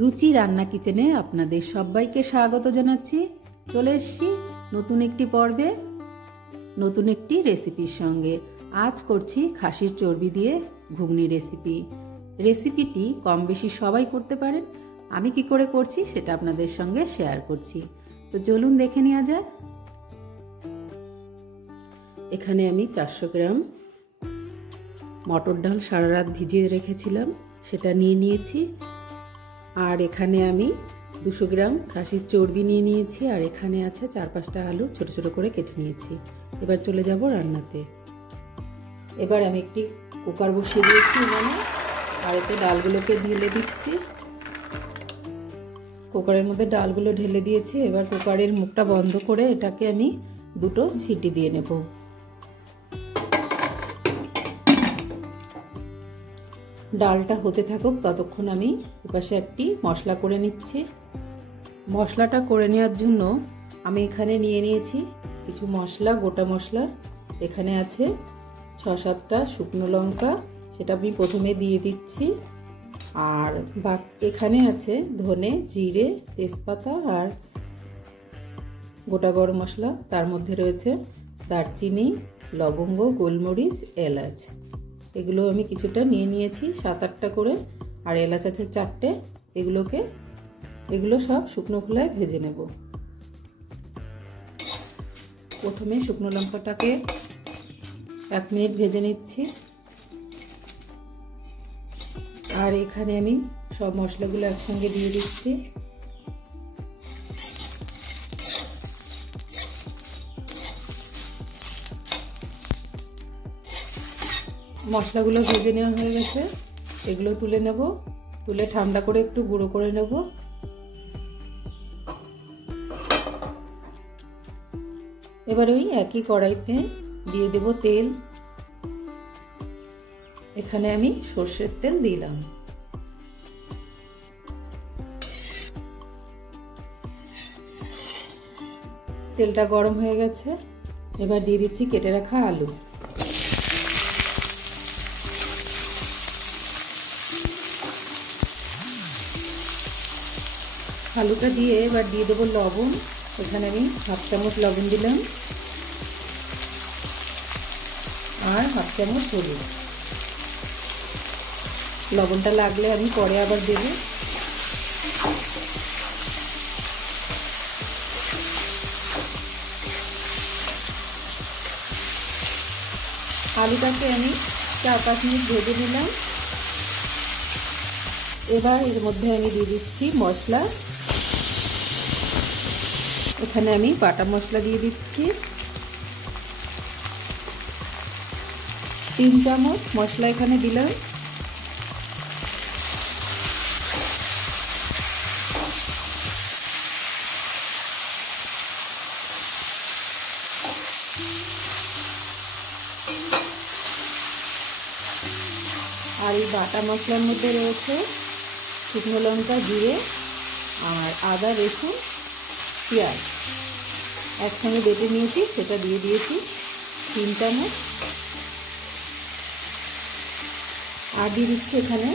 রুচি রান্না কিচেনে আপনাদের সবাইকে স্বাগত জানাচ্ছি। চলে এসেছি নতুন একটি পর্বে, নতুন একটি রেসিপির সঙ্গে। আজ করছি খাসির চর্বি দিয়ে ঘুগনি রেসিপি। রেসিপিটি কম বেশি সবাই করতে পারেন। আমি কি করে করছি সেটা আপনাদের সঙ্গে শেয়ার করছি। তো চলুন দেখে নেওয়া যাক। এখানে আমি 400 গ্রাম মটর ডাল সারা রাত ভিজিয়ে রেখেছিলাম, সেটা নিয়ে নিয়েছি। আর এখানে আমি 200 গ্রাম খাসির চর্বি নিয়ে নিয়েছি। আর এখানে আছে 4-5টা আলু ছোট ছোট করে কেটে নিয়েছি। এবার চলে যাব রান্নাতে। এবার আমি একটি কুকার বসিয়ে দিয়েছি এখানে, আর এতে ডালগুলোকে ঢেলে দিচ্ছি। কুকারের মধ্যে ডালগুলো ঢেলে দিয়েছি। এবার কুকারের মুখটা বন্ধ করে এটাকে আমি 2টো সিটি দিয়ে নেব। ডালটা হতে থাকুক, ততক্ষণ আমি এপাশে একটি মশলা করে নিচ্ছি। মশলাটা করে নেওয়ার জন্য আমি এখানে নিয়ে নিয়েছি কিছু মশলা, গোটা মশলা। এখানে আছে 6-7টা শুকনো লঙ্কা, সেটা আমি প্রথমে দিয়ে দিচ্ছি। আর এখানে আছে ধনে, জিরে, তেজপাতা আর গোটা গরম মশলা। তার মধ্যে রয়েছে দারচিনি, লবঙ্গ, গোলমরিচ, এলাচ। এগুলো আমি কিছুটা নিয়ে নিয়েছি, 7-8টা করে। আর এলাচ আছে 4টে। এগুলো সব শুকনো খোলায় ভেজে নেব। প্রথমে শুকনো লঙ্কাটাকে 1 মিনিট ভেজে নিচ্ছি। আর এখানে আমি সব মশলাগুলো একসঙ্গে দিয়ে দিচ্ছি। মশলাগুলো ভেজে নেওয়া হয়ে গেছে। এগুলো তুলে নেব, তুলে ঠান্ডা করে একটু গুঁড়ো করে নেব। এবার ওই একই কড়াইতে দিয়ে দেব তেল। এখানে আমি সর্ষের তেল দিলাম। তেলটা গরম হয়ে গেছে। এবার দিয়ে দিচ্ছি কেটে রাখা আলু। আলুটা দিয়ে এবার দিয়ে দেবো লবণ। এখানে আমি 1/2 চামচ লবণ দিলাম, আর 1/2 চামচ হলুদ। লবণটা লাগলে আমি পরে আবার দেব। আলুটাকে আমি 4-5 মিনিট ভেজে নিলাম। এবার এর মধ্যে আমি দিয়ে দিচ্ছি মশলা। এখানে আমি বাটা মশলা দিয়ে দিচ্ছি। 3 চামচ মশলা এখানে দিলাম। আর এই বাটা মশলার মধ্যে রয়েছে শুকনো লঙ্কা, জিরে আর আদা, রসুন, পেঁয়াজ একসঙ্গে বেটে নিয়েছি, সেটা দিয়ে দিয়েছি 3 চামচ। আর দিয়ে দিচ্ছি এখানে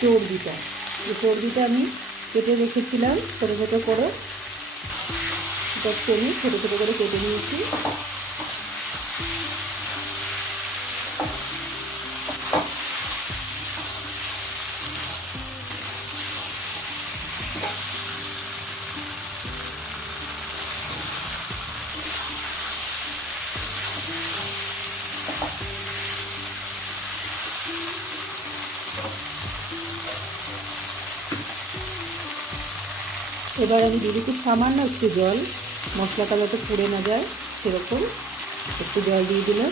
চর্বিটা। এই চর্বিটা আমি কেটে রেখেছিলাম ছোটো ছোটো করে, সেটাকে আমি ছোটো ছোটো করে কেটে নিয়েছি। এবার আমি দিয়ে দিচ্ছি সামান্য একটু জল, মশলাটা যাতে পুড়ে না যায় সেরকম একটু জল দিয়ে দিলাম।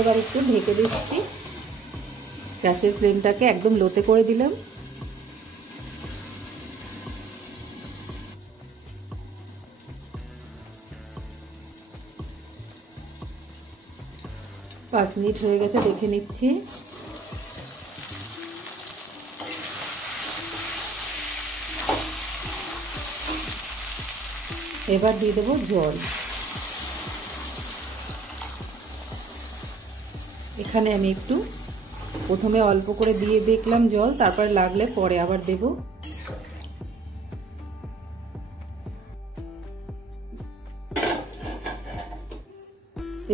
এবার একটু ঢেকে দিচ্ছি। গ্যাসের ফ্লেমটাকে একদম লোতে করে দিলাম। 5 মিনিট হয়ে গেছে, দেখে নিচ্ছি। এবার দিয়ে দেবো জল। এখানে আমি একটু প্রথমে অল্প করে দিয়ে দেখলাম জল, তারপরে লাগলে পরে আবার দেব।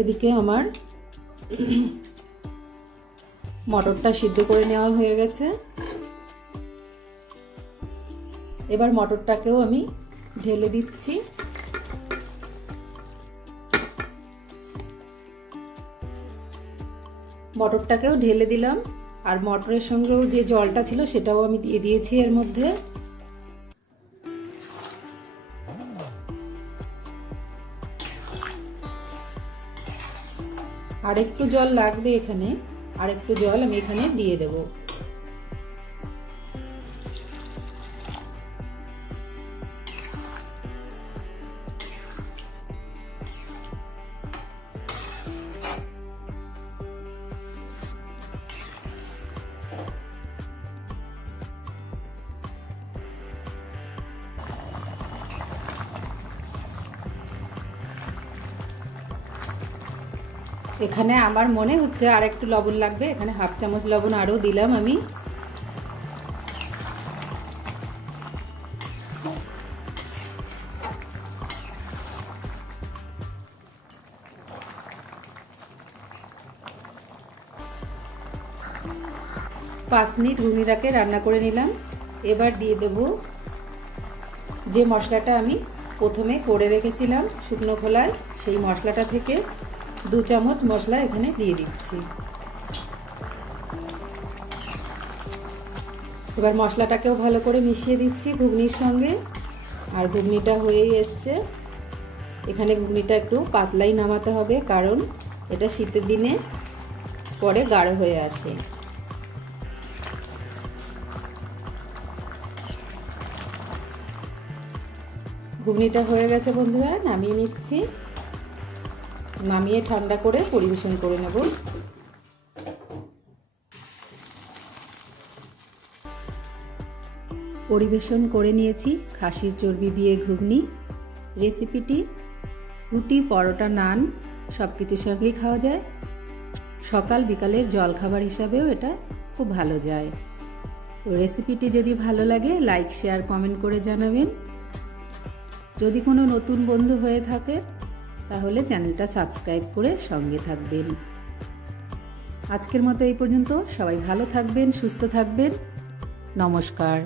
এদিকে আমার মটরটা সিদ্ধ করে নেওয়া হয়ে গেছে। এবার মটরটাকেও আমি ঢেলে দিচ্ছি। মটরটাকেও ঢেলে দিলাম, আর মটরের সঙ্গেও যে জলটা ছিল সেটাও আমি দিয়ে দিয়েছি এর মধ্যে। আর একটু জল লাগবে এখানে, আর একটু জল আমি এখানে দিয়ে দেব। এখানে আমার মনে হচ্ছে আর একটু লবণ লাগবে, এখানে হাফ চামচ লবণ আরও দিলাম আমি। পাঁচ মিনিট ঘুগনিটাকে রান্না করে নিলাম। এবার দিয়ে দেব যে মশলাটা আমি প্রথমে করে রেখেছিলাম শুকনো খোলায়, সেই মশলাটা থেকে 2 চামচ মশলা এখানে দিয়ে দিচ্ছি। এবার মশলাটাকেও ভালো করে মিশিয়ে দিচ্ছি ঘুগনির সঙ্গে। আর ঘুগনিটা হয়েই এসছে। এখানে ঘুগনিটা একটু পাতলাই নামাতে হবে, কারণ এটা শীতের দিনে পরে গাঢ় হয়ে আসে। ঘুগনিটা হয়ে গেছে বন্ধুরা, নামিয়ে নিচ্ছি। নামিয়ে ঠান্ডা করে পরিবেশন করে নেব। পরিবেশন করে নিয়েছি খাসির চর্বি দিয়ে ঘুগনি। রেসিপিটি রুটি, পরোটা, নান সব কিছুর সঙ্গেই খাওয়া যায়। সকাল বিকালের জলখাবার হিসাবেও এটা খুব ভালো যায়। তো রেসিপিটি যদি ভালো লাগে লাইক, শেয়ার, কমেন্ট করে জানাবেন। যদি কোনো নতুন বন্ধু হয়ে থাকে তাহলে চ্যানেলটা সাবস্ক্রাইব করে সঙ্গে থাকবেন। আজকের মতো এই পর্যন্ত। সবাই ভালো থাকবেন, সুস্থ থাকবেন। নমস্কার।